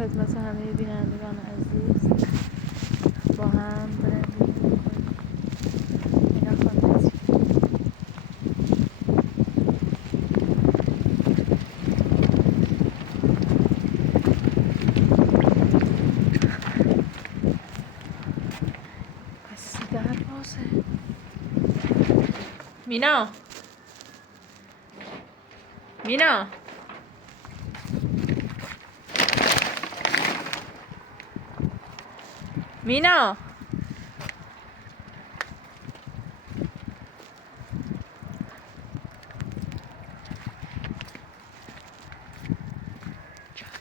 خدمت همه بینندگان عزیز با هم برندینگ میکنیم. اینا خواندتی بسی در بازه. مینا مینا مینا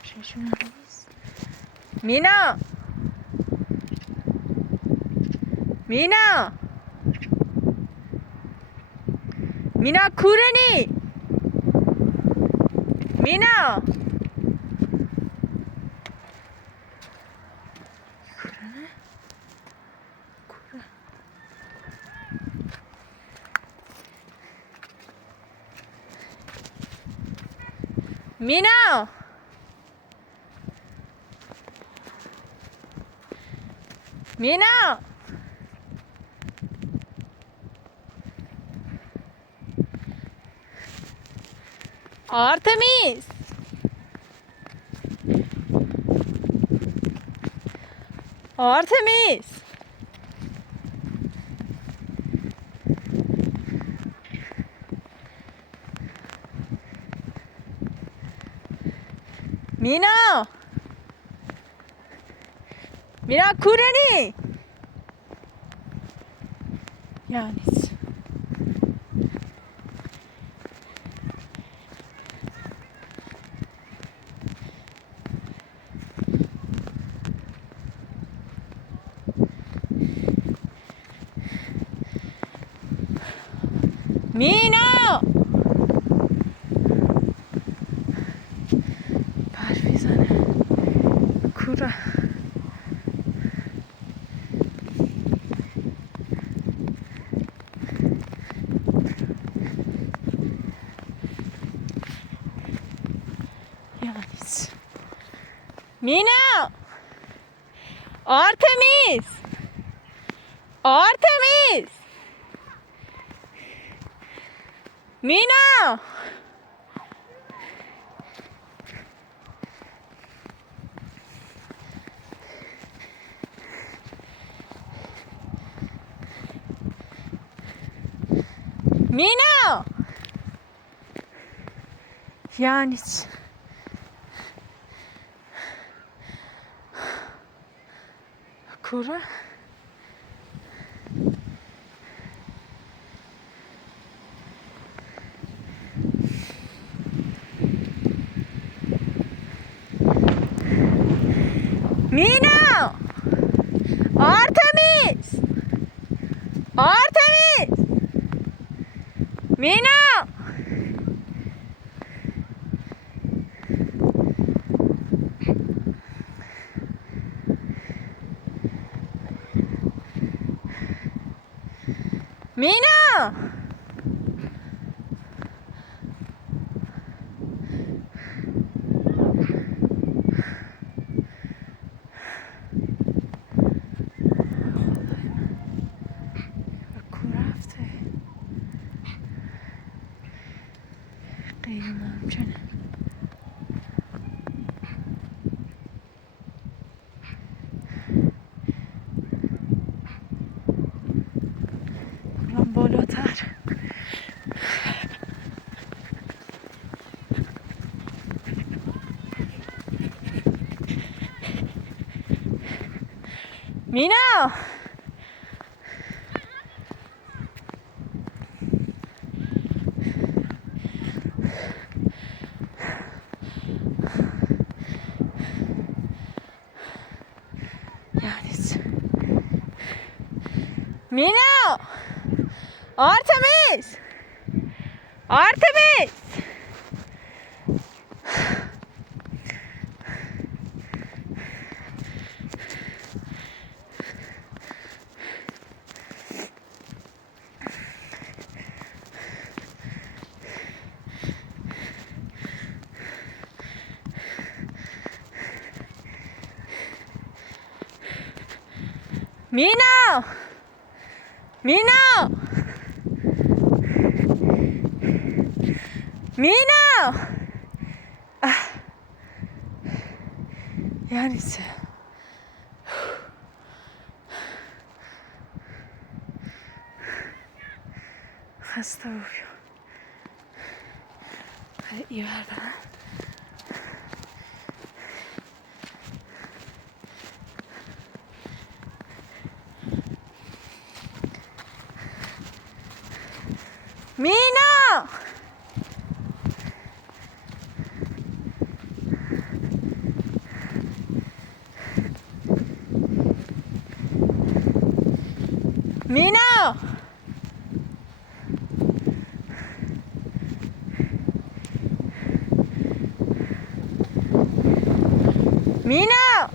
چشمشون نیست. مینا مینا مینا کورنی مینا کورنه کوره مینا مینا آرتمیس آرتمیس مینا مینا کورنی یعنی مینا برف میزنه کوره یعنی مینا آرتمیس آرتمیس مینا مینا یعنی کوره مینا آرتمیس آرتمیس مینا مینا کو رفته غیر ممکنه من بالاتر مینا یعنی مینا آرتمیس آرتمیس مینا مینا مینا یعنی چه؟ خسته بودم. این بردارم. مینا مینا مینا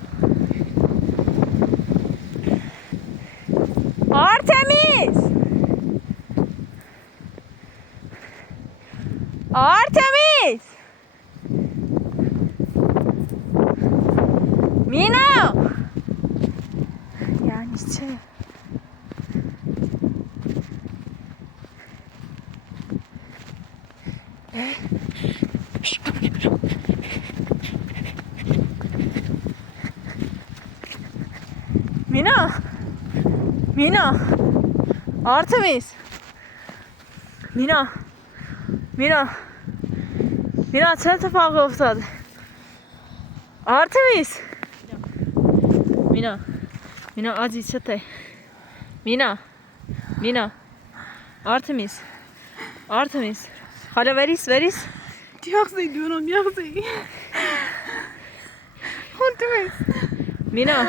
آرتمیس آرتمیس مینا یعنی چه؟ مینا مینا آرتمیس مینا مینا مینا چه اتفاقی افتاده؟ آرتمیس مینا مینا عزیز چته؟ مینا مینا آرتمیس آرتمیس حالا وریس یخزی دونم یخزی آرتمیس مینا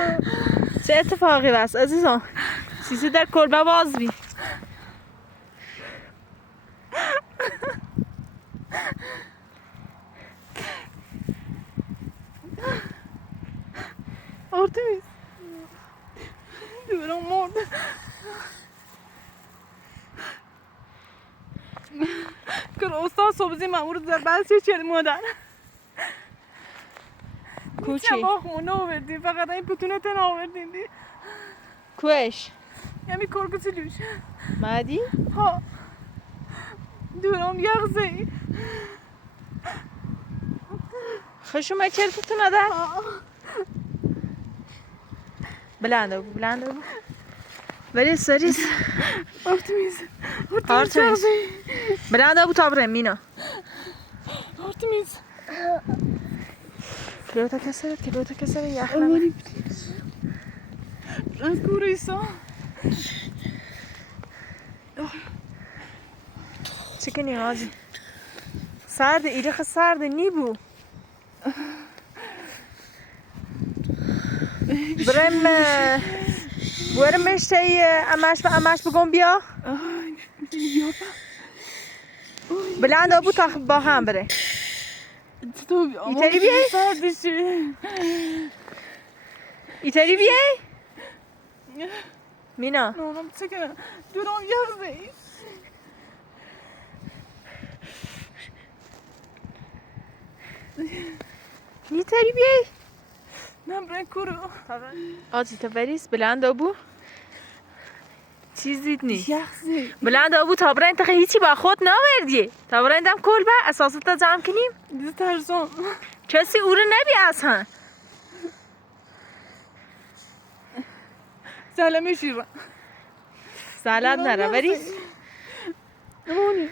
چه اتفاقی است عزیزم؟ چیزی در کلبه باز بی آرتمیس دونم مرد که استاد صبحی مامور در بعض چه مادر کوچی باخمون آوردیم فقط این پتونه تن آوردیم دی کوش یعنی کرکسی لوش مادی ها دونم یخزی خشوم چرت تو ندار بلند بو وریس آرتمیس آرتمیس بلند بو تا برم مینا آرتمیس کلوتا کسره یخ آلمانی بودی رنگ کوریسا چی کنی آجی سرد ایرخ سرد نی بو برم مشتی امش بگم بیا بلند آبو تا با هم بره ایتری بیای؟ ایتری بیای؟ مینا نونم چکنه دونم یخزی ایتری بیای؟ من برای کورو آجی تا بریس بلند آبو چیزی نیست یخزی بلند آبو تا برای انتخه هیچی با خود ناوردی تا برای اندم کلبه اساسا تا جمع کنیم دیده ترسان کسی او رو نبی اصلا سلامه شیرم زلت نره بریس نمونی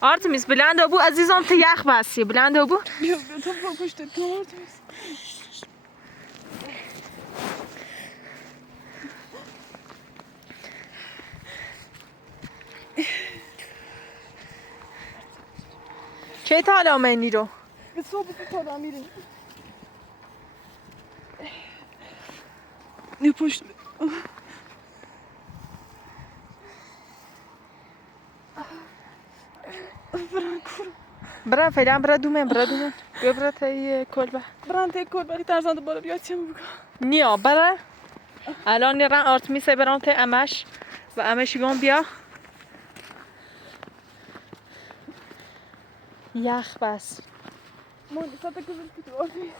آرتمیس بلند آبو عزیزم تا یخ بستی بلند آبو بیا تو پشت تو آرتمیس چه تا علامه رو به صبح تو تا میریم نه پشت برای کورو برا فعلا برا دومن بیا برا تای کلبه برای تک کور بقی ترسان بالا بیا چه بگم نیا برا الان نیرن آرتمیس برام تای امش و امشیگون بیا یخ بس من ساعت کزل که تو آرتمیس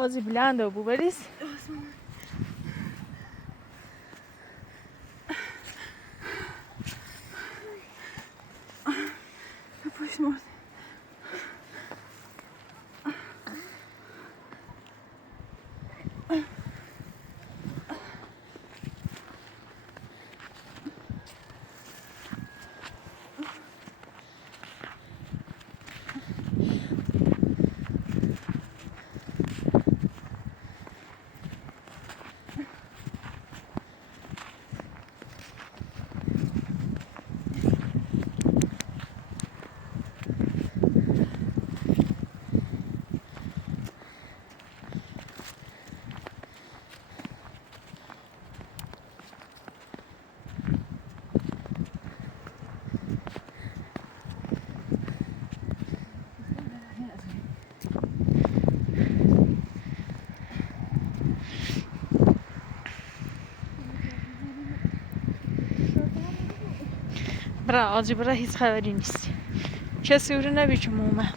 آزی بلند و بوبریز پشت مرد. برا آزی برا هیچ خبری نیست کسی او رو نبیچه مومه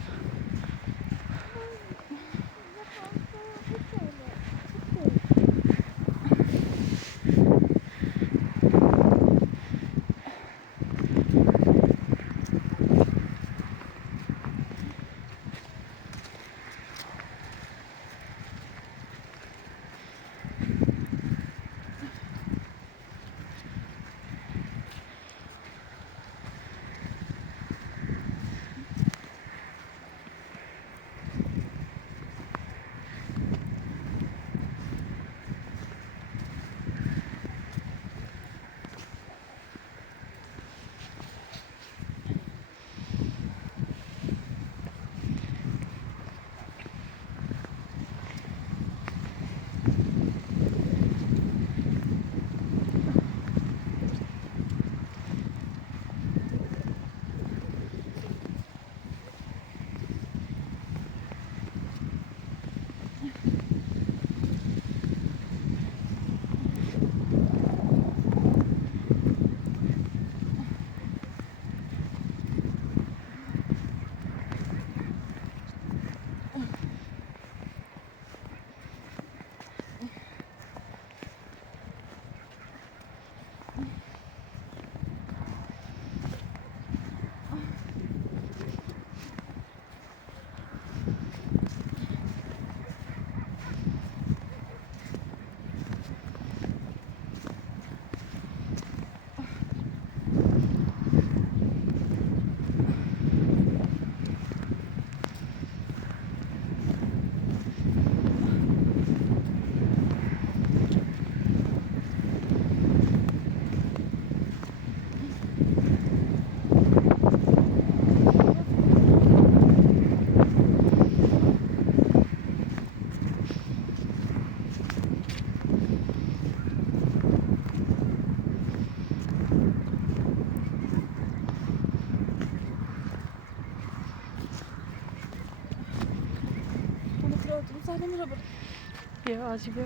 بیا آزی بیا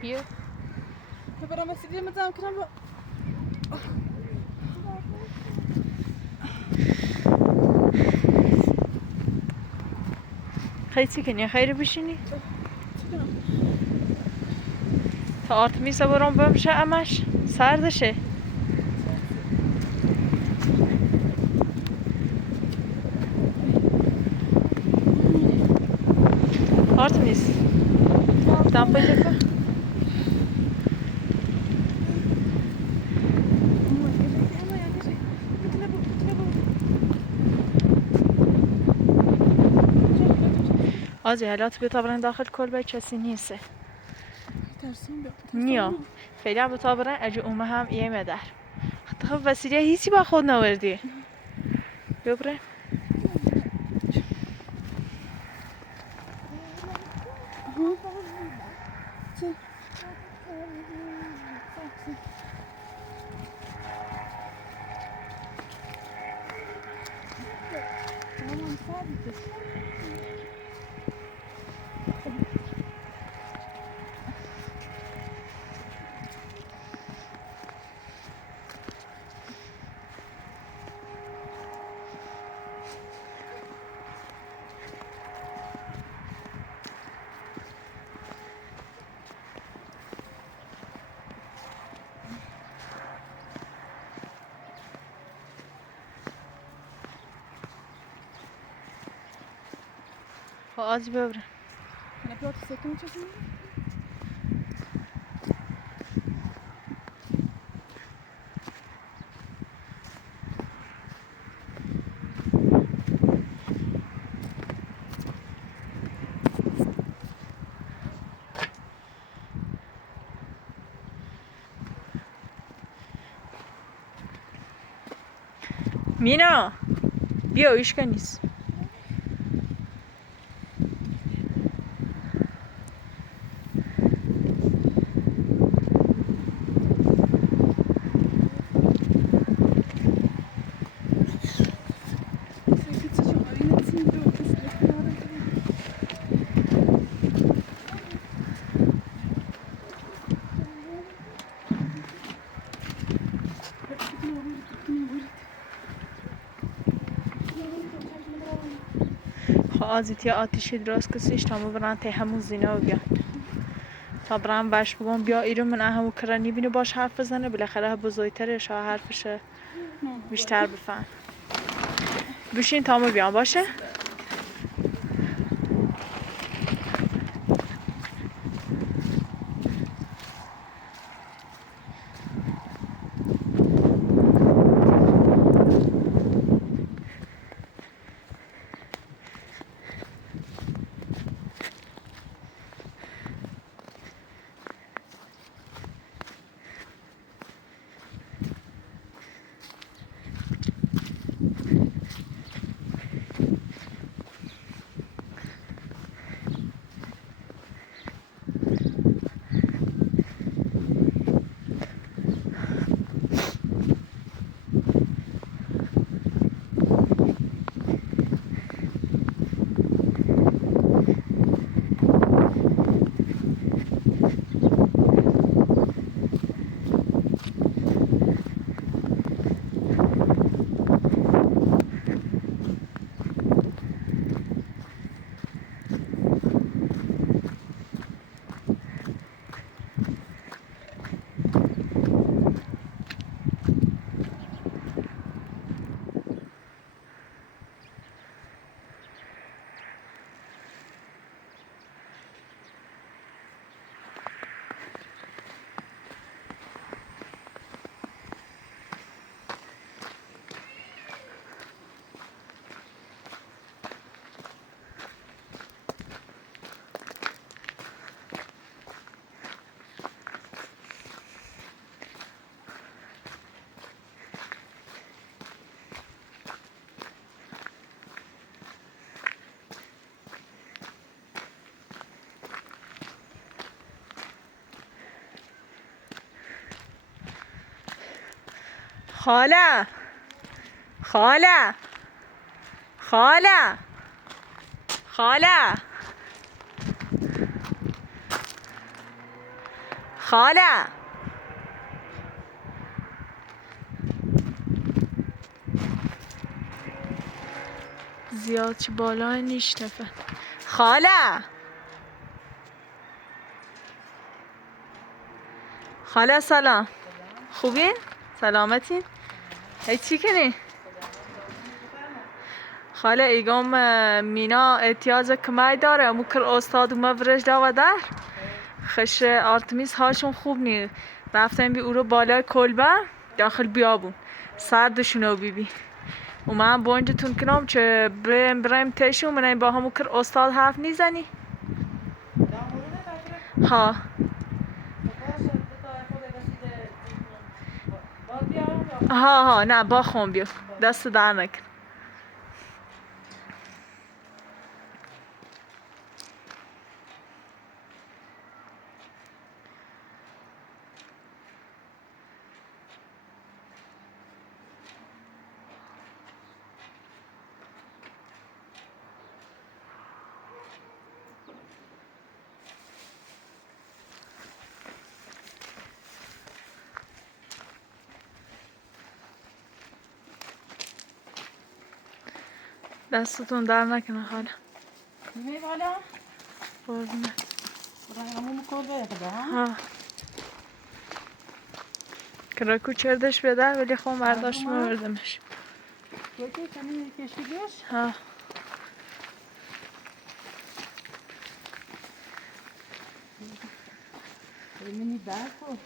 بیا برا مسیدی مزام کنم با خیلی کنی خیلی بشینی تا آرتمیسا برام بمشه امش سردشه آرتمیس دم پیدا کن آزی حالات بتابرن داخل کلبه کسی نیسته نیا فعلا بتابرن اجا اومه هم یه مدر حتی خب وسیله هیچی با خود نوردی ببره خب آزی ببره. من پیات سکم چیزی؟ مینا بیا ایشکا نیست. خب آزی تیا آتیشی درست کسیش تا برن تی همون زینه و بیان تا برن بش بگم بیا ایرو من همون کرانی بینه باش حرف بزنه بالاخره بزرگتره شا حرفشه بیشتر بفهم. بشین تا ما بیان باشه. خاله خاله خاله خاله خاله زیاد چی بالا نیشتفه. خاله خاله سلام خوبین؟ سلامتین؟ هی چی کنی؟ خاله ایگم مینا احتیاج کمای داره مکر استاد ما برش داوا در خش آرتمیز هاشون خوب نی رفتن بی او رو بالای کلبه داخل بیابون سردشونو بی و من بونجتون کنم چه بریم تشون من با هم مکر استاد حرف نیزنی؟ ها ها نه با خون بیو دست در نکن. دستتون در نکنه خاله. می بالا؟ قربونه. برای همون مکالمه بده ها. کراکو چردش بدر ولی خون برداشت مردمش. یکی کمی کشیدش؟ ها. منی برخور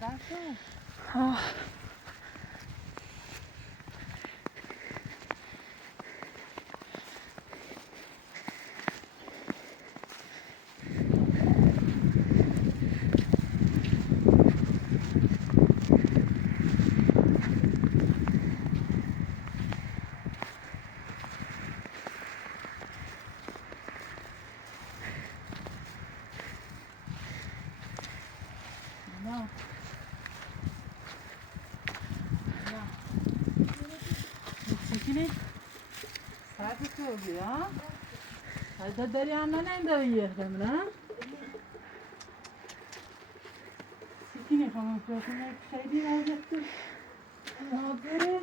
برخور آه. چیکینی؟ ساعت تو بیا. از داری آنها نمیداری نه؟ چیکینی خواهم کنم خیلی نزدیک. نادره.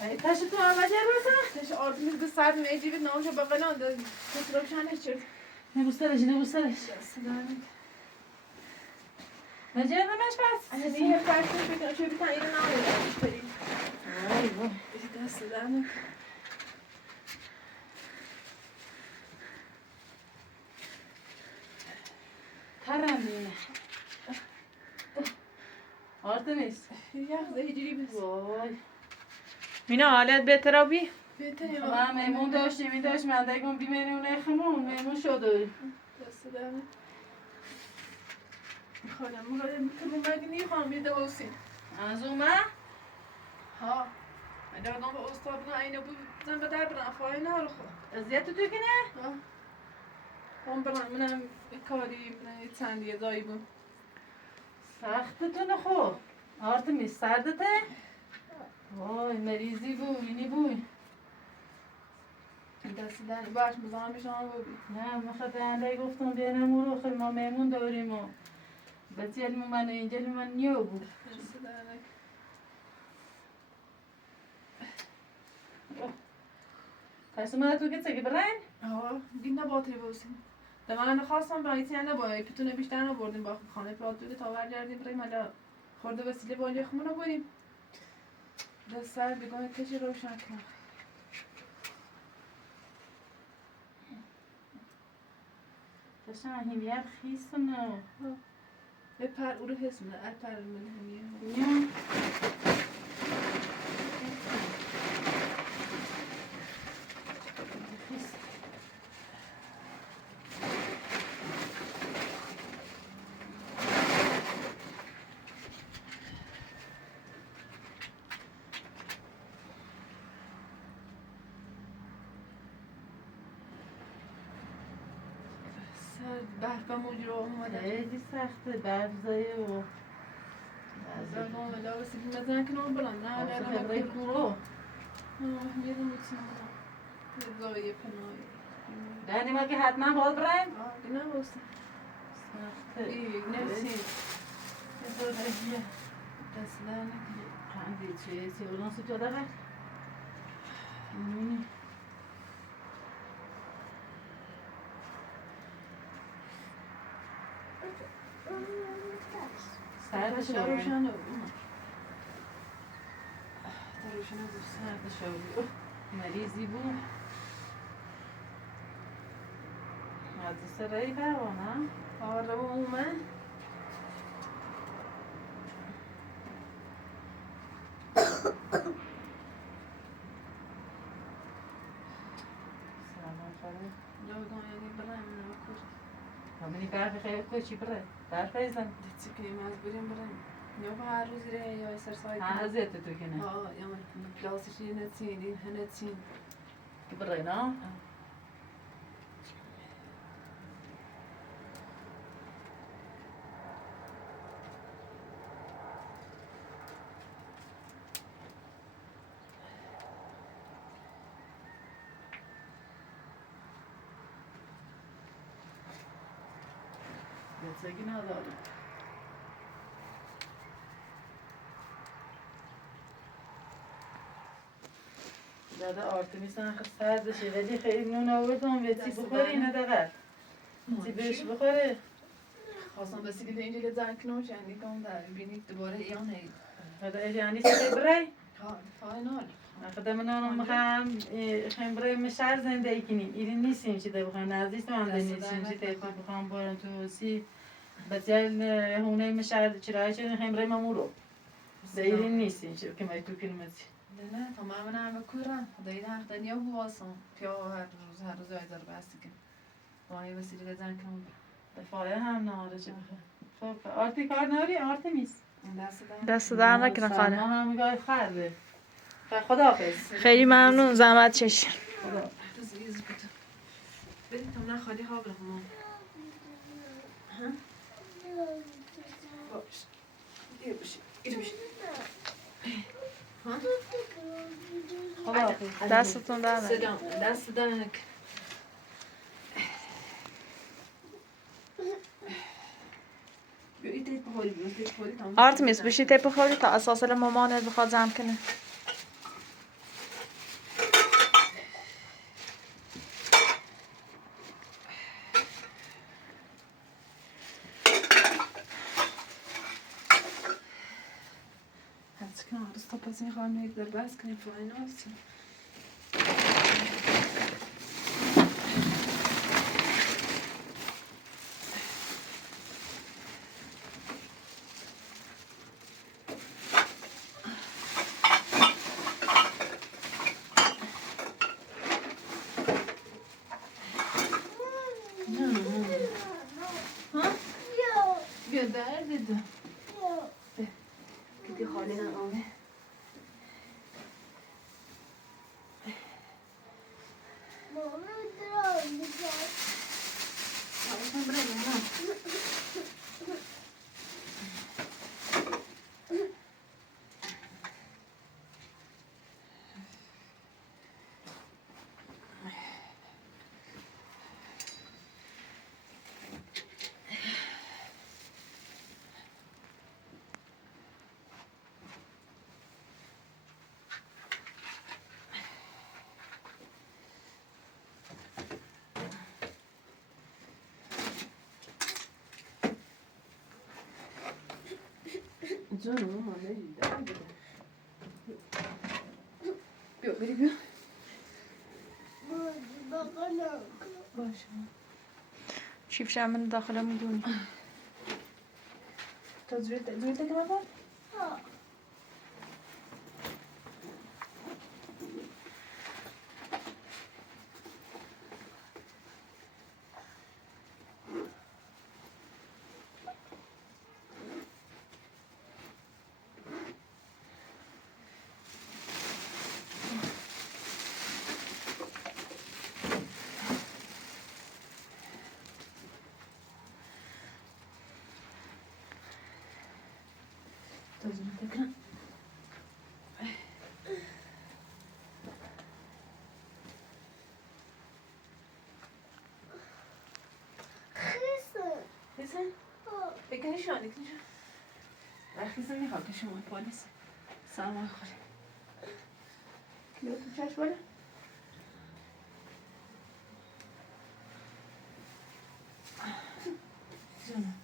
ای تاش تو آماده باشه؟ تاش آرتمیز به ساعت میجیبید نامشو بقیلان داد. کسی روشنش کرد. نبسترش. نجار نمیش پس. از این فرش میکنم چه بیتن اینو نمیدونم بریم. وای وای. دست دارم. ترنمینه. آرتمیز. یه زهیجی بس. وای. مینا حالت بهتر آبی؟ بهتره ما میمون داشتیم من دیگم بیماریم نخمون میمون شده. دست دارم. خودم مگه نیخوام یه دوسیم. از اون ها. من دارم به استاد نه اینو بود زن به در برم فایل نهار خو. اذیت تو که نه؟ ها. هم برام منم کاری من چندی دایی بود. سخت تو نخو. آرتمیز سردته؟ وای مریضی بو اینی بوی. دست دارم باش مزاحم شما بودی. نه مخاطر انده گفتم بیارم او رو خیلی ما میمون داریم و بچه علم من اینجا من نیو بود. دست دارم. کسی من تو که چه برن؟ آه دین نباتی باشیم. من خواستم برای چی نباید پیتونه بیشتر نبردیم با خانه پراتوری تا برگردیم بریم حالا خورده وسیله با اینجا خمون رو بریم. دست سر بگاه کشی روشن کنم. خشم همیر خیسونه بپر او رو حس میده اپر من همیه نه برف موجی رو اومده خیلی سخته برف زایه و از نام لابسی مثلا که نام بلند نه آسه نه خبره کورو یه دو میتونم زایه پناهی دنی ما که حتما باید بریم اینا باسته سخته نفسی بذاره دست در نکنه خندید چه اولان سجاده بر سرد شو روشنه روشنه بود سرد شو مریضی بود از سرایی پروانه آره اومد سلام خاله جاودان یعنی برم نمیکر همینی برف خیلی کوچی بره برف ایزن دیتی کنیم از بریم برم یا با هر روزی ره یا سر سایت ها زیت تو کنه یا من کلاسش یه نتین این هنتین که بره نه بچگی نداره زده آرتمیسن خیلی سردشه ولی خیلی نون آوردم و تی بخوره اینه دقیق تی بهش بخوره خواستم بسی که اینجا زن کنم چندی کم در بینید دوباره ایان هید هذا یعنی چه برای فاینال خدام نانم میخوام خیم برای مشهر زندگی کنیم ایرین نیستیم چی ده بخوام نزدیک تو هم نیستیم چی ده بخوام برم تو سی بسیار هونه مشهر چرایی چه خیم برای مامورو ده ایرین نیستیم چی که مای تو کلمتی نه تمام همه کورن خدایی حق دنیا بواسم پیا هر روز ایزار بستی کن وای وسیله زن کنم دفاعه هم نهاره چه بخوام خب آرتی کار ناری آرتمیس دست در نکنه ما خاله هم میگه خرده خداحافظ خیلی ممنون زحمت چشم خدا روز ایز بود بریم تمام خالی ها برم باش یه بشی ایره بشی خداحافظ دستتون در نکنه سلام دست دنک بیایی تیپ بخوری بیایی تیپ بخوری تمام آرتمیس بشی تپ خوری تا اساس مامانت بخواد زم کنه حتی که آرستا پس این خواهم نید در بس کنیم فاینال سی بیا درد دو کتی خالی نمامه جانم ماله درد بیا بری بیا باشه شیفش من داخل میدونی تو زویت که نبود؟ تو زویت که خیزن؟ بکنی شانه کنی شانه خیزن میخواد که شما پالیس سلام خوری کلیو تو چشم بالا جانم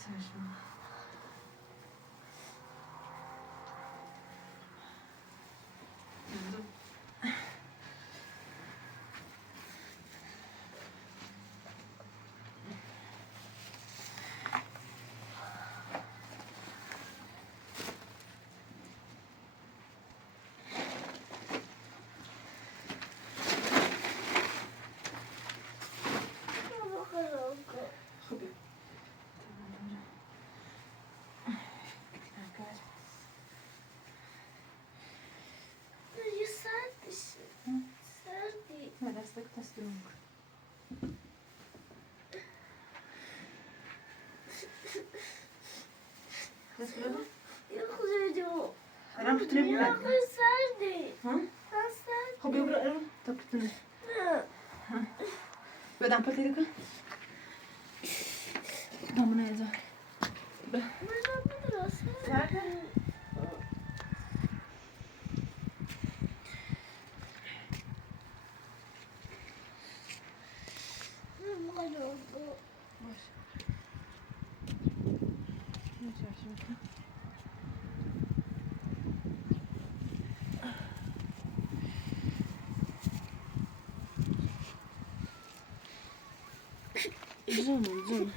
چشم خوبه نه دستک تسلیم کن دست بلده؟ الان پتونه بیرد خب بیا برو الان تا پتونه بدم پتیده کن دامنه ازا سرده؟ باش جون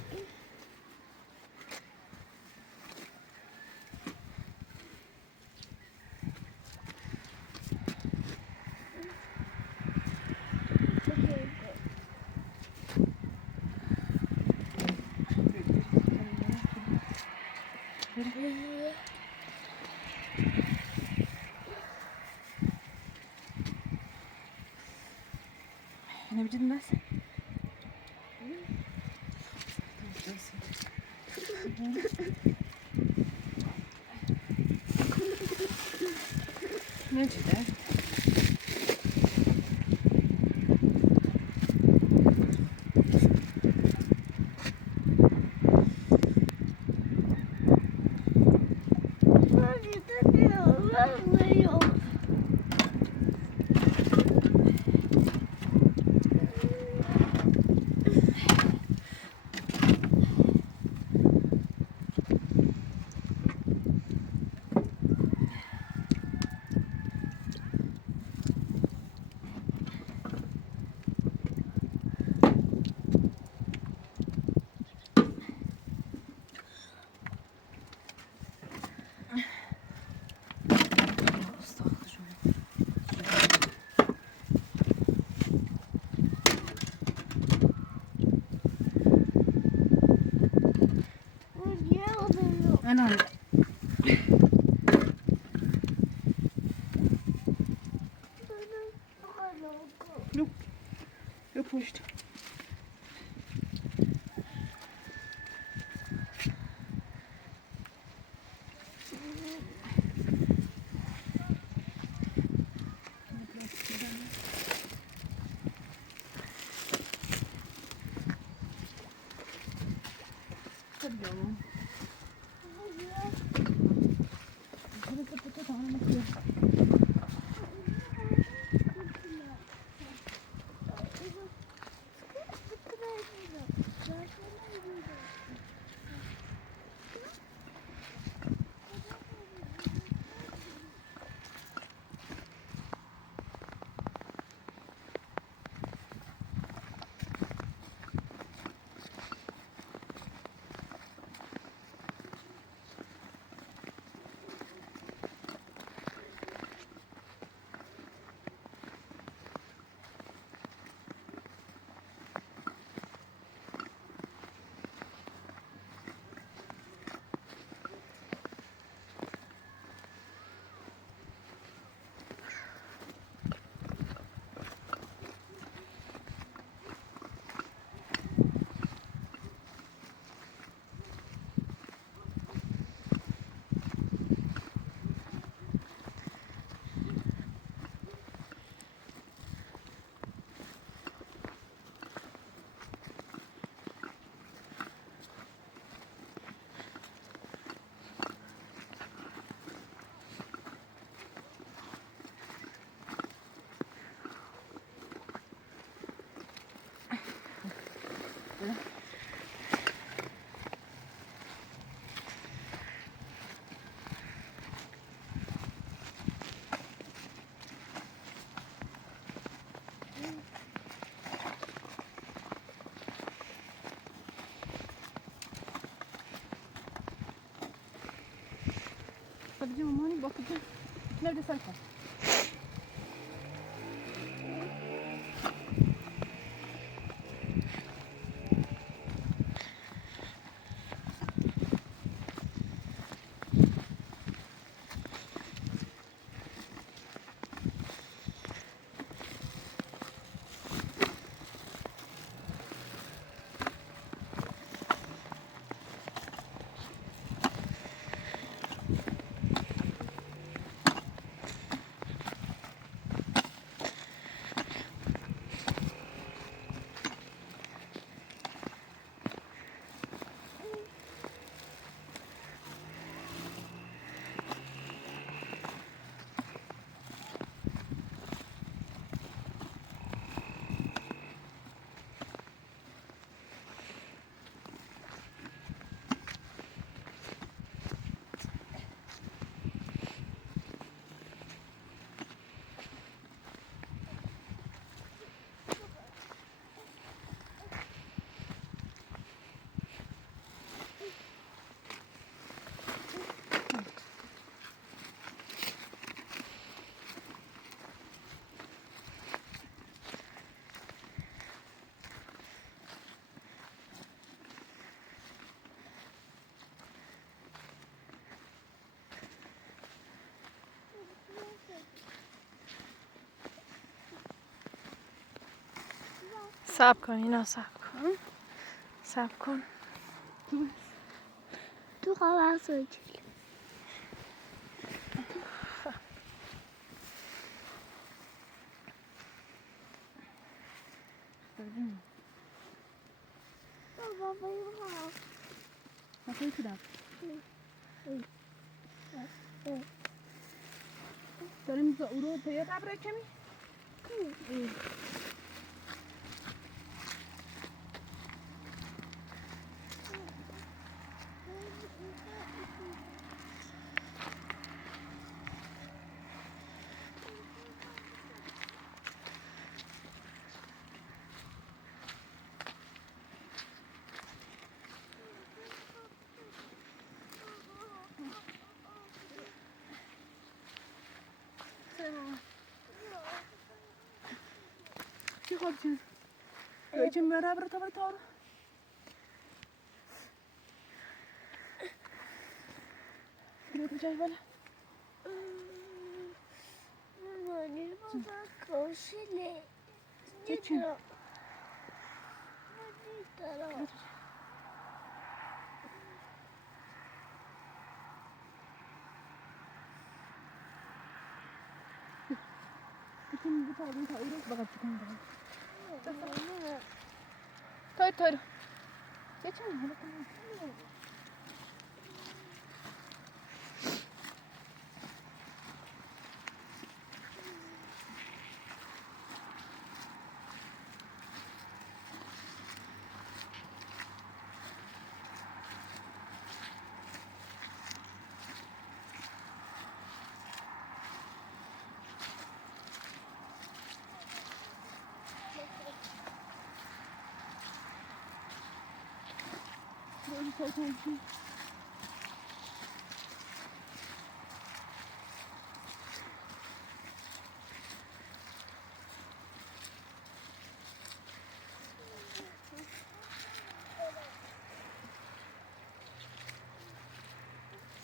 نبجد الناس نجد أنا لو پشت bakacağım. Nerede sen kal? صبر کن اینا، صبر کن. صبر کن. تو خواهر سوچی بابا بابا Nasıl yıkıdan? داریم او پی قبر کمی؟ چی خواب چند؟ چند مرا برای تا تارو؟ بیرون تو جای بالا؟ مامانی بابا کاشله چی؟ دارم بکنم بتاعي تا اورو بقى بتكون بقى طيب طيب يا چند حالا کنم böyle saysan ki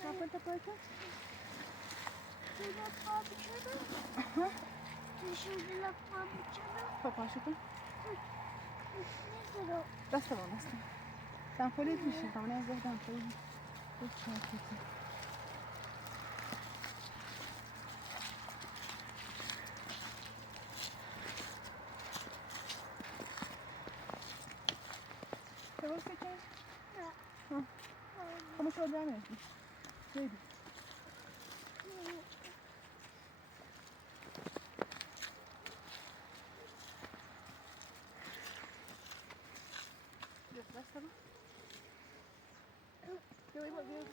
Apa apa itu? Sudah apa bicara? Sudah apa bicara? Papa şükür. Ne kadar? Dasta var dasta. Sen foli etmişsin. Tamam ne zaten foli. Çok şanslı. Tamam seçer. Ha. Ama şöyle devam et. Neydi? Dasta mı? Koy bakayım.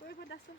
Koy dasta.